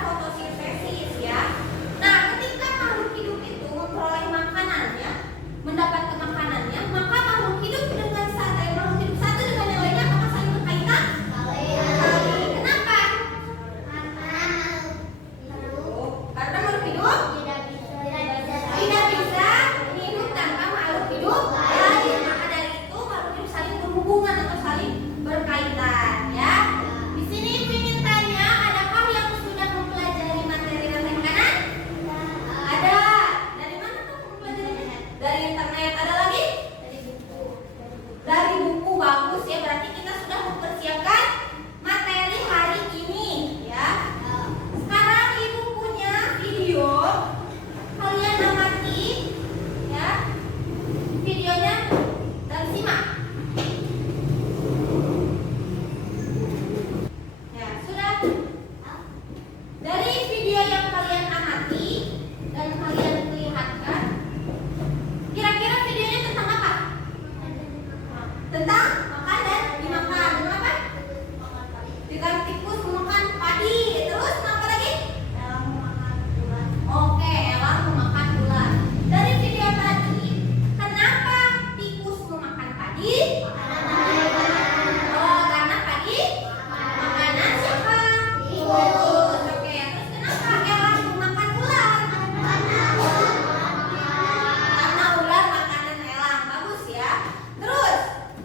fotosintesis ya. Nah, ketika makhluk hidup itu memperoleh makanannya, mendapatkan makanannya, maka makhluk hidup satu dengan yang lainnya apakah saling berkaitan? Saling. Kenapa? Karena makhluk hidup tidak bisa hidup tanpa makhluk hidup lain. Maka dari itu makhluk hidup saling berhubungan atau saling berkaitan ya. Di sini Ibu ingin tanya, adakah yang sudah mempelajari materi rantai makanan? Ada. Dari mana tuh mempelajarinya? Dari internet. Ada lagi? Dari buku. Bagus ya, berarti kita sudah mempersiapkan materi hari ini ya. Sekarang Ibu punya video, kalian amati ya videonya dan simak. Ya, sudah. Dari video yang kalian amati dan kalian lihatkan, kira-kira videonya tentang apa? Tentang makan dan dimakan. Tentang apa? Tentang tikus memakan padi. Terus apa lagi? Oke, elang memakan ular. Dari video tadi, kenapa tikus memakan padi? Oh, karena padi makanan siapa? Tikus. Oke, terus kenapa elang memakan ular? Karena ular makanan elang. Bagus ya. Terus,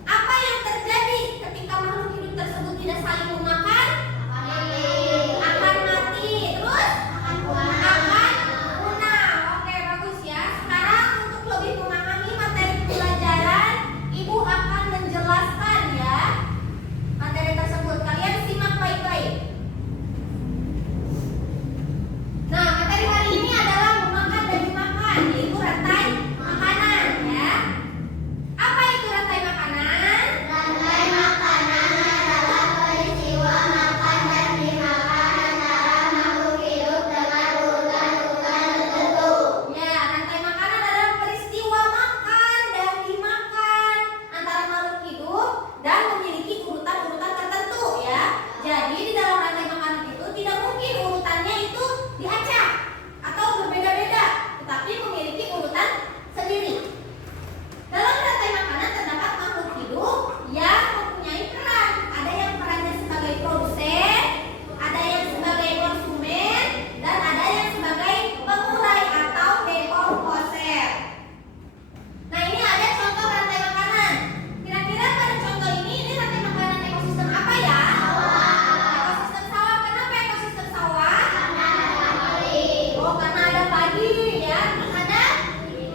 apa yang terjadi ketika makhluk hidup tersebut tidak saling memakan? Akan mati. Terus? Akan punah. Oke, bagus ya. Sekarang untuk lebih memahami materi pelajaran, Ibu akan menjelaskan ya materi tersebut. Kalian simak baik-baik. Nah, materi hari ini adalah memakan dan dimakan, yaitu rantai makanan ya. Apa itu rantai makanan? Rantai makanan adalah peristiwa makan dan dimakan antara makhluk hidup dengan urutan-urutan tertentu. Ya, rantai makanan adalah peristiwa makan dan dimakan antara makhluk hidup dan memiliki urutan-urutan tertentu ya. Jadi di dalam rantai makanan itu tidak mungkin urutannya itu diacak atau berbeda-beda, tetapi memiliki urutan sendiri. Dalam rantai makanan terdapat makhluk hidup yang mempunyai peran. Ada yang perannya sebagai produsen, ada yang sebagai konsumen, dan ada yang sebagai pengurai atau dekomposer. Nah, ini ada contoh rantai makanan. Kira-kira pada contoh ini rantai makanan ekosistem apa ya? Ekosistem sawah. Kenapa ekosistem sawah? Oh, karena ada padi ya. Terus ada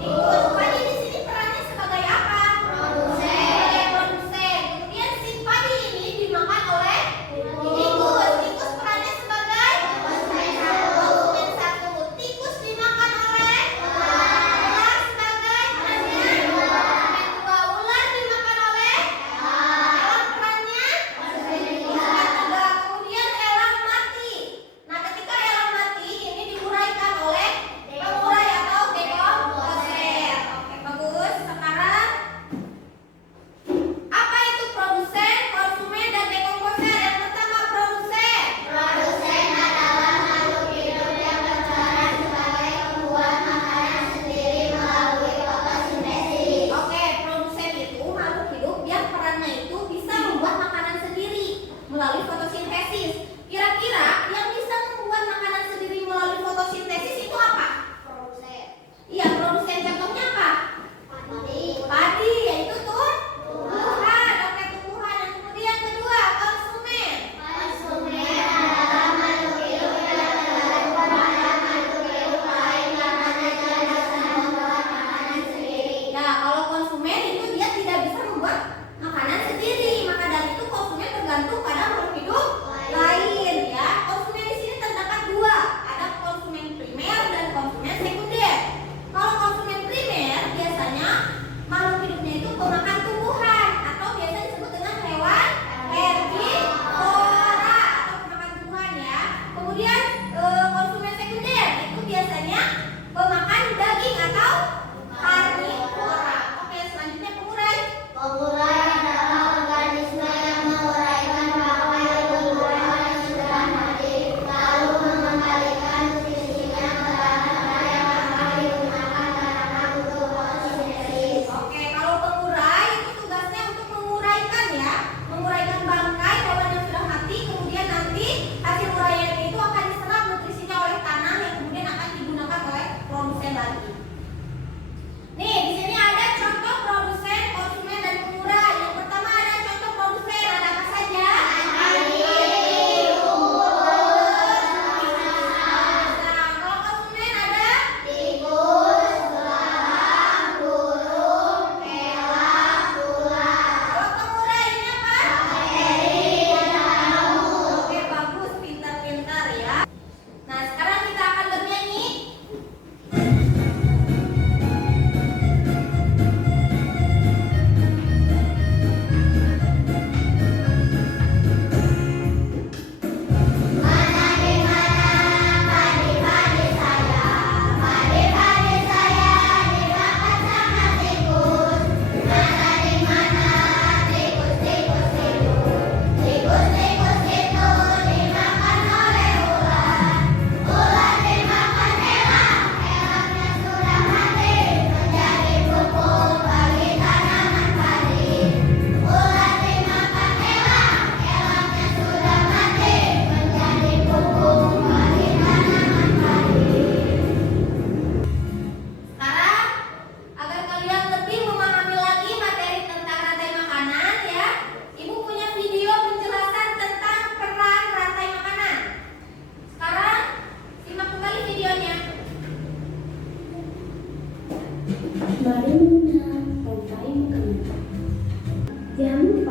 tikus. Padi di sini perannya sebagai apa? Sebagai produsen. Kemudian si padi ini dimakan oleh tikus. Tikus perannya sebagai konsumen satu. Tikus dimakan oleh ular sebagai perannya konsumen dua. Ular dimakan oleh elang perannya konsumen tiga. Kemudian elang mati. Nah, ketika elang mati ini diuraikan oleh pengurai atau dekomposer. Oke, bagus. Sekarang apa itu produsen, konsumen, dan dekomposer? Yang pertama produsen. Produsen adalah makhluk hidup yang berperan sebagai pembuat makanan sendiri melalui fotosintesis. Oke, produsen itu makhluk hidup yang perannya itu bisa membuat makanan sendiri melalui fotosintesis. Kira-kira yang bisa membuat makanan sendiri melalui fotosintesis itu apa? Produsen. Iya, produsen contohnya apa? Padi, yaitu tumbuhan. Oke, tumbuhan. Dan kemudian kedua, konsumen. Konsumen adalah makhluk hidup yang tergantung pada makhluk hidup lain karena tidak bisa membuat makanan sendiri. Ya, kalau konsumen itu dia tidak bisa membuat makanan sendiri. Maka dari itu konsumen tergantung pada makhluk hidup lain ya. Konsumen di sini terdapat dua. Ada konsumen primer dan konsumen sekunder. Kalau konsumen primer biasanya makhluk hidupnya itu pemakan tumbuhan atau biasa disebut dengan hewan herbivora atau pemakan tumbuhan ya. Kemudian konsumen sekunder itu biasanya pemakan daging atau karnivora. Oke, selanjutnya pengurai. Pengurai adalah organisme yang menguraikan bahan tumbuhan yang sudah mati lalu mengembalikan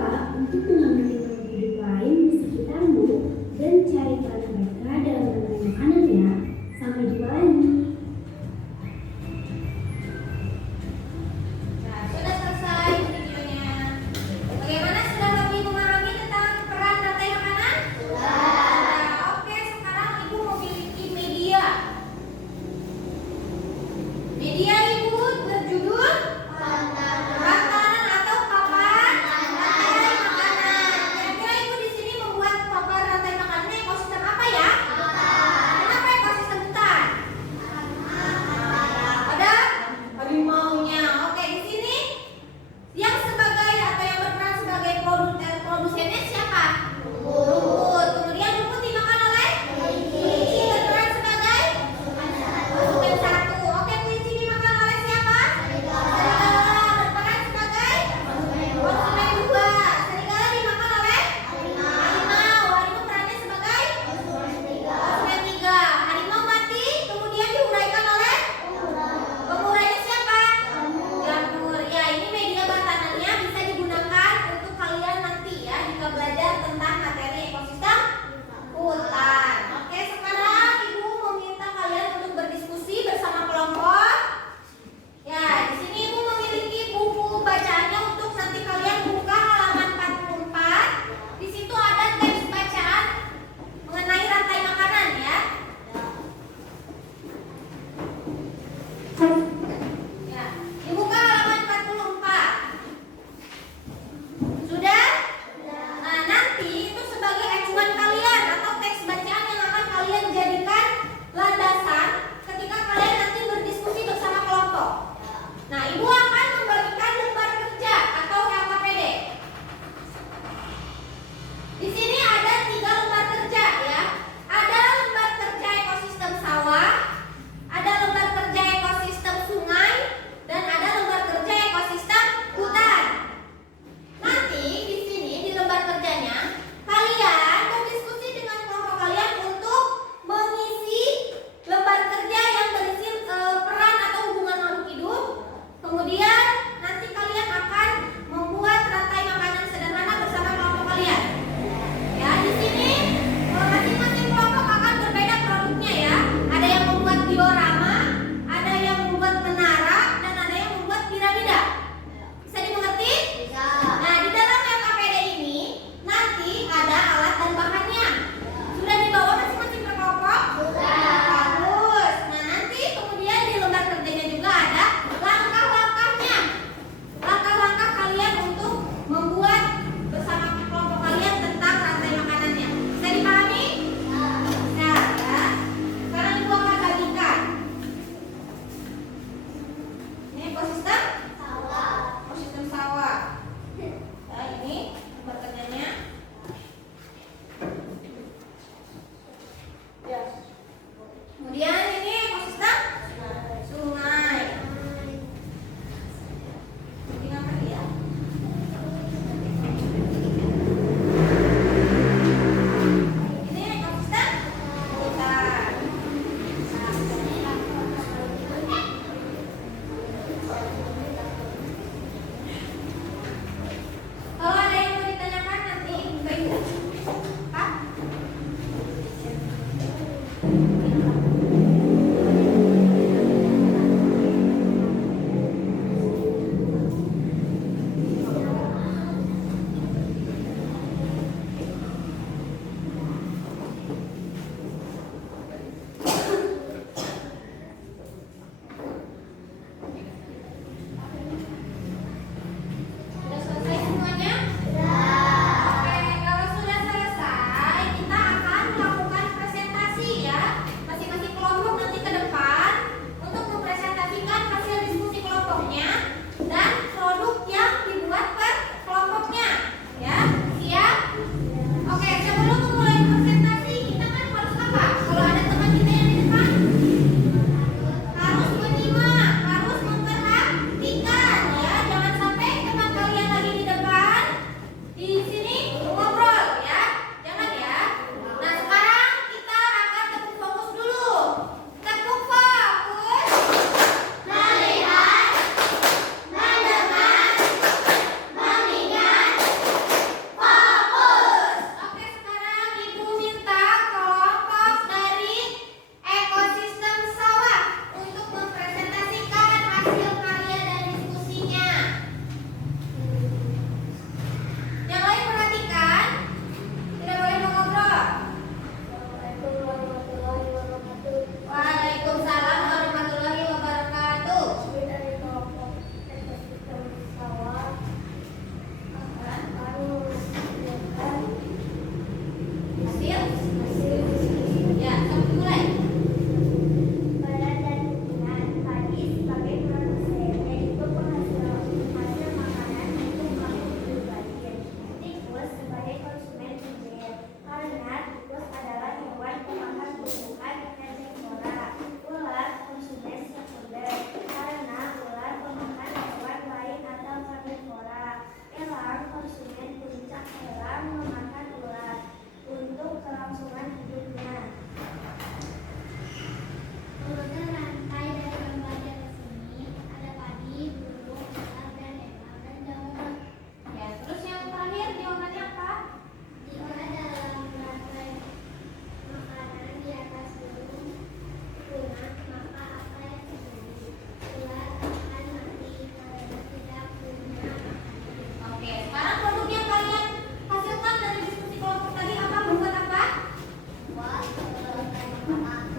lupa untuk mengamati makhluk hidup lain di sekitarmu dan cari peran mereka dalam menemukan makanan ya. Sampai jumpa lagi. Nah, sudah selesai videonya. Bagaimana, sudah lebih memahami tentang peran rantai makanan? Sudah. Oke, sekarang Ibu memiliki media. Media Ibu berjudul Makanan atau papan rantai makanan. Kira-kira Ibu di sini membuat papan rantai makanannya ekosistem apa ya? Kenapa ekosistem hutan? Ada harimaunya. Oke, di sini yang sebagai atau yang berperan sebagai produsennya siapa? Rumput. Kemudian rumput dimakan oleh kelinci, berperan sebagai konsumen satu. Oke, kelinci dimakan oleh siapa? Serigala, berperan sebagai konsumen dua. Serigala dimakan oleh harimau. Harimau perannya sebagai konsumen tiga. Harimau mati, kemudian diuraikan oleh pengurainya siapa? Jamur. Ya, ini media batanannya bisa digunakan untuk kalian nanti ya jika belajar tentang materi ekosistem hutan. Oke, sekarang Ibu meminta kalian untuk berdiskusi bersama kelompok. Ya, di sini Ibu memiliki buku bacaannya untuk nanti kalian buka halaman 44. Di situ ada teks bacaan mengenai rantai makanan ya. Ya, dibuka halaman 44. Sudah? Nah, nanti itu sebagai acuan kalian atau teks bacaan yang akan kalian jadikan landasan ketika kalian nanti berdiskusi bersama kelompok. Nah, Ibu akan membagikan lembar kerja atau LKPD. Di sini ada 3 lembar kerja ya. Ada lembar kerja ekosistem sawah, ada lembar kerja ekosistem sungai, dan ada lembar kerja ekosistem hutan. Nanti di sini di lembar kerjanya kalian berdiskusi dengan kelompok kalian untuk mengisi lembar kerja yang berisi peran atau hubungan makhluk hidup, kemudian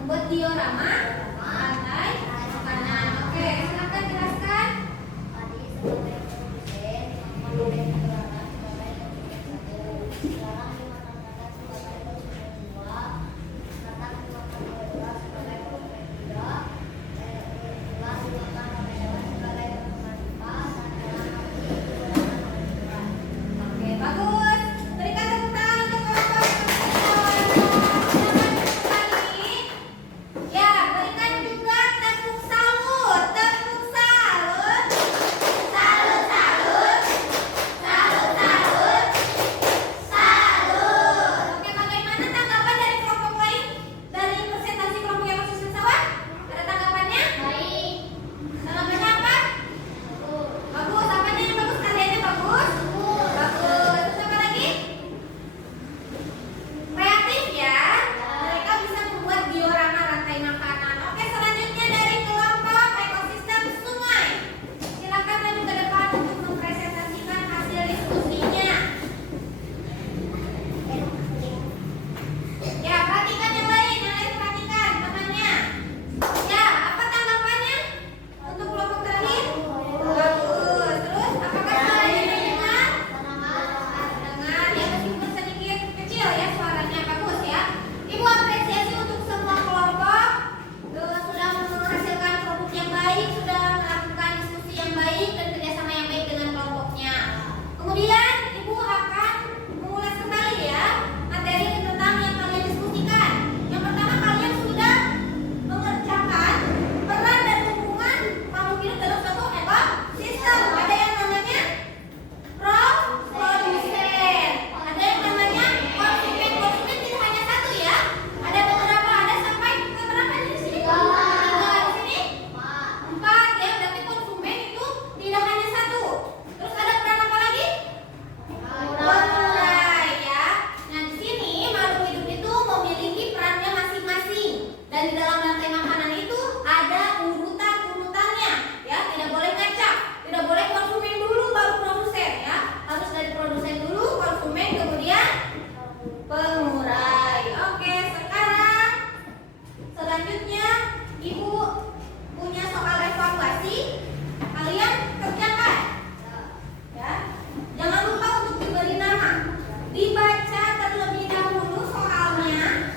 Membuat diorama rantai makanan. Oke, silakan jelaskan. Oke, bagus. Berikan tepuk tangan untuk kelompok kembali. Ya, berikan juga tepuk salut. Tepuk salut. Salut, salut. Salut, salut. Salut. Oke, bagaimana tanggapan dari kelompok lain dari presentasi kelompok yang masih siswa? Ada tanggapannya? Baik. Tanggapannya apa? Bagus. Apanya yang bagus? Karyanya bagus? Bagus. Terus apa lagi? Kreatif ya. Mereka bisa membuat diorama rantai makanan. Oke, selanjutnya dari kelompok ekosistem sungai. Silakan maju ke depan untuk mempresentasikan hasil diskusinya. Ya, perhatikan yang lain perhatikan temannya. Ya, apa tanggapannya untuk kelompok terakhir? Bagus. Terus, apakah suaranya terdengar? Dengar ya, meskipun sedikit kecil ya suaranya. Bagus ya. Ibu apresiasi untuk semua kelompok. Sudah menghasilkan produk yang baik, sudah melakukan diskusi yang baik dan kerjasama yang baik dengan kelompoknya. Kemudian ibu akan mengulas kembali ya materi tentang yang kalian diskusikan. Yang pertama, kalian sudah mengerjakan peran dan hubungan makhluk hidup dalam suatu ekosistem. Ada yang namanya produsen, ada yang namanya konsumen. Konsumen tidak hanya satu ya, ada beberapa, ada sampai berapa di sini? Tiga. Di sini 4 ya. Berarti konsumen itu tidak hanya satu. Terus ada peran apa lagi? Pemurai ya. Nah, di sini makhluk hidup itu memiliki perannya masing-masing. Dan di dalam rantai makanan itu ada urutannya ya. Tidak boleh ngacak. Tidak boleh konsumen dulu baru produsen ya. Harus dari produsen dulu, konsumen, kemudian pemurai. Oke, sekarang selanjutnya ibu punya soal evaluasi. Kalian kerjakan. Ya. Jangan lupa untuk diberi nama. Dibaca terlebih dahulu soalnya.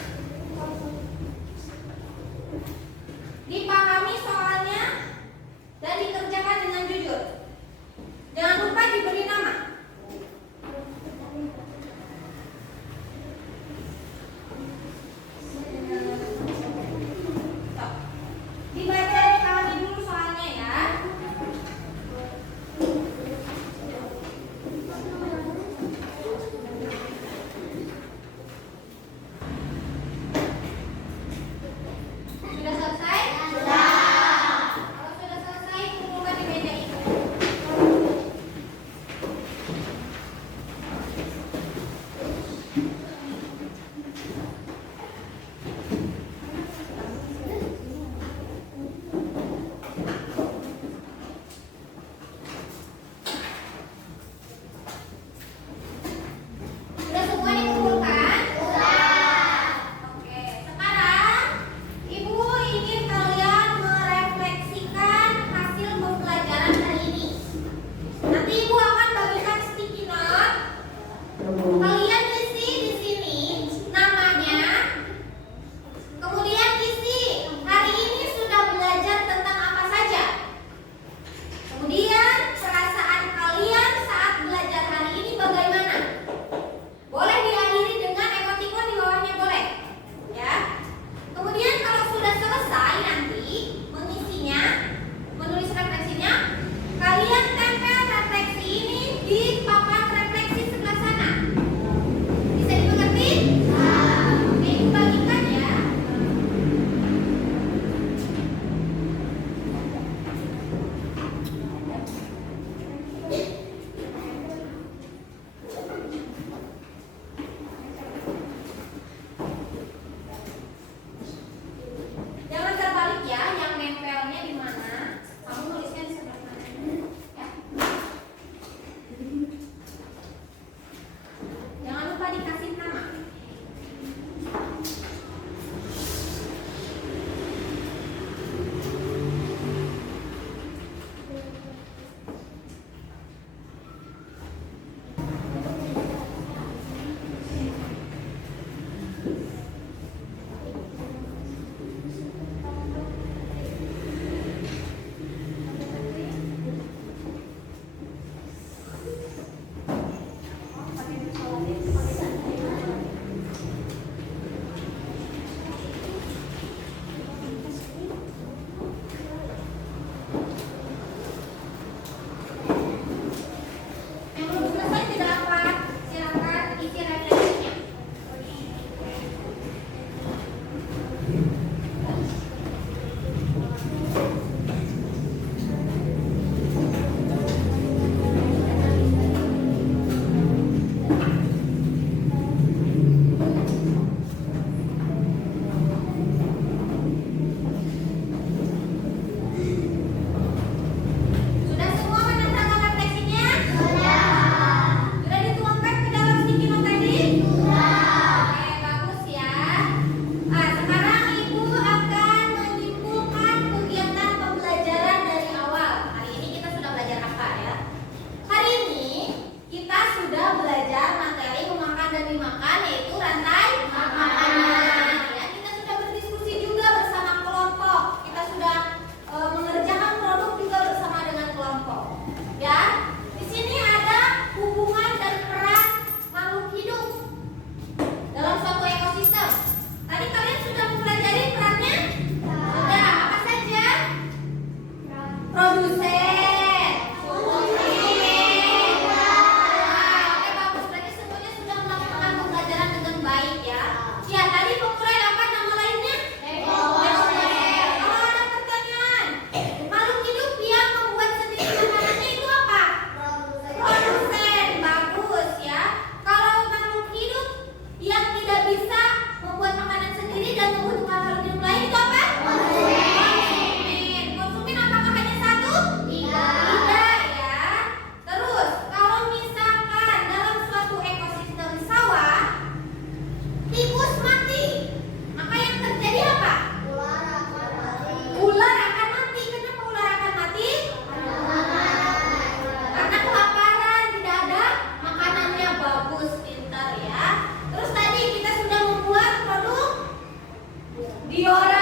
Diora